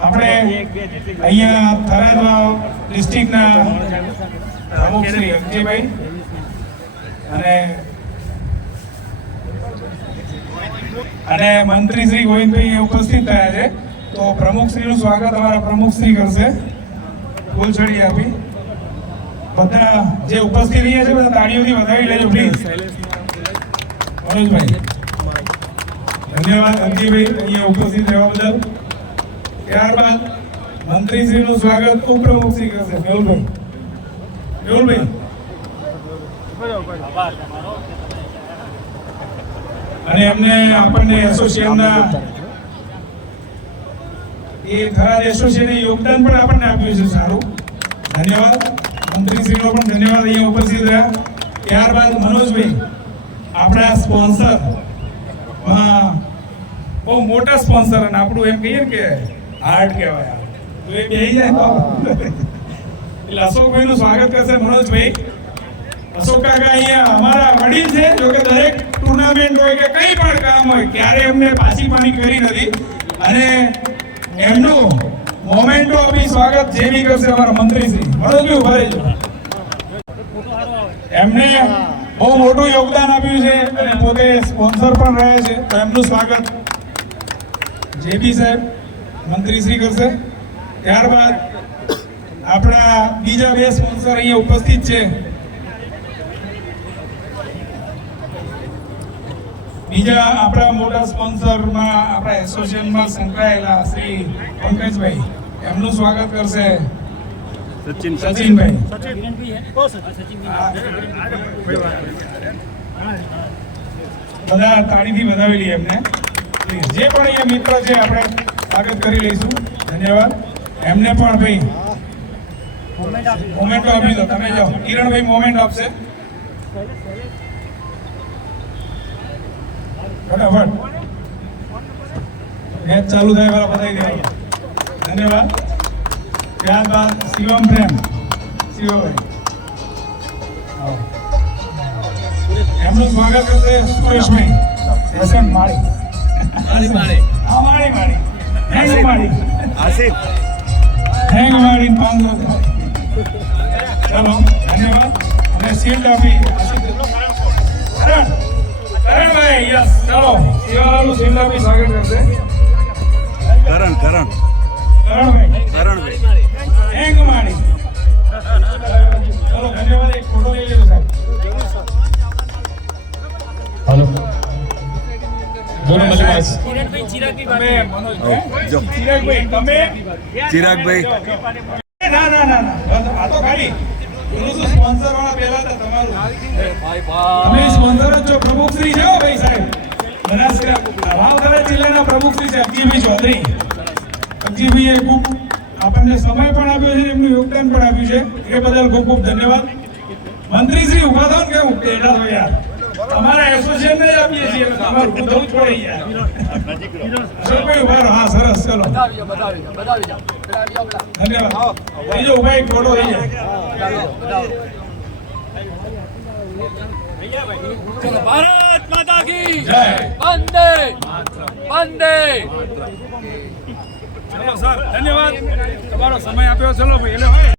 આપણે અહીંયા થરાદ ડિસ્ટ્રિક્ટના પ્રમુખ શ્રી અજયભાઈ અને મંત્રી શ્રી ગોવિંદભાઈ ઉપસ્થિત થયા છે, તો પ્રમુખ શ્રીનું સ્વાગત અમારા પ્રમુખ શ્રી કરશે. ફૂલછડી આપી બધા જે ઉપસ્થિત રહ્યા છે બધા તાળીઓથી વધાવી લેજો પ્લીઝ. મનોજભાઈ ધન્યવાદ અજયભાઈ અહીંયા ઉપસ્થિત રહેવા બદલ. ત્યારબાદ મંત્રી શ્રીનું સ્વાગત ઉપપ્રમુખ શ્રી કરશે. મેહુલભાઈ અને એમને આપણને એસોસિએશનના થરાદ એસોસિએશને યોગદાન પણ આપણને આપ્યું છે સારું. ધન્યવાદ મંત્રીશ્રીનો પણ ધન્યવાદ અહીંયા ઉપસ્થિત રહ્યા. ત્યારબાદ મનોજભાઈ આપણા સ્પોન્સર બહુ મોટા સ્પોન્સર અને આપણું એમ કહીએ કે હાર્ટ કહેવાય, તો એ બેહી જાય તો એટલે અશોકભાઈનું સ્વાગત કરશે મનોજભાઈ. અશોક કાકા અહીંયા અમારા વડીલ છે, જો કે દરેક ટુર્નામેન્ટ હોય કે કંઈ પણ કામ હોય ક્યારે એમને પાછી પાણી કરી નથી, અને એમનું મોમેન્ટો આપી સ્વાગત જે બી કરશે અમારા મંત્રીશ્રી. મનોજભાઈ ઉભા રહેજો. એમને બહુ મોટું યોગદાન આપ્યું છે અને પોતે સ્પોન્સર પણ રહે છે, તો એમનું સ્વાગત જેબી સાહેબ મંત્રીશ્રી કરશે. ત્યારબાદ આપણા બીજા બે સ્પોન્સર અહીંયા ઉપસ્થિત છે. બીજા આપણા મોટા સ્પોન્સરમાં આપણા એસોસિએશનમાં સંકળાયેલા શ્રી પંકજભાઈ, એમનું સ્વાગત કરશે સચિનભાઈ. બધા તાળીથી વધાવી લઈએ એમને. જે પણ અહીંયા મિત્ર છે આપણે સ્વાગત કરી લઈશું. ધન્યવાદ. એમને પણ ભાઈ મોમેન્ટો આપી દો. તમે જાઓ, કિરણભાઈ મોમેન્ટ આપશે ફટાફટ. મેચ ચાલુ થાય વાળા બધાઈ દેવા. ધન્યવાદ. ત્યારબાદ શિવમ પ્રેમ શિવભાઈ, એમનું સ્વાગત કરશે સુરેશભાઈ. ચલો ધન્યવાદ. અને શિલ્ડ આપી કરણભાઈ. યસ, ચલો શિવાલાલનું શિલ્ડ આપી સ્વાગત કરશે કરણભાઈ. હેંગ માડી. ચલો ધન્યવાદ. એક ફોટો લઈ લેજો સાહેબ. हेलो दोनों मजे ચિરાગભાઈ ના ના ના આ તો ખાલી સ્પોન્સર વાળા પહેલા હતા તમારું. તમે સ્પોન્સર જ છો. પ્રમુખ શ્રી છે ભાઈ સાહેબ. બનાસકાંઠા ભાવનગર જિલ્લાના પ્રમુખ શ્રી છે અજયભાઈ ચૌધરી. અજયભાઈએ ખૂબ આપણને સમય પણ આપ્યો છે, એમનું યોગદાન પણ આપ્યું છે, એ બદલ ખૂબ ખૂબ ધન્યવાદ. મંત્રી શ્રી ઉભા થાવ ને કેવું બેઠા છો યાર. અમારા એસોસિએશનને જ આપીએ છીએ, તમારું ઉધવું જ પડે યાર. અશોકભાઈ ઉભા રહો. હા સરસ. ચલો ધન્યવાદ. બીજો ઉભા એક ફોટો થઈ જાય. भारत माता की જય. वंदे वंदे. ચલો સર ધન્યવાદ. તમારો સમય આપ્યો. ચલો ભાઈ.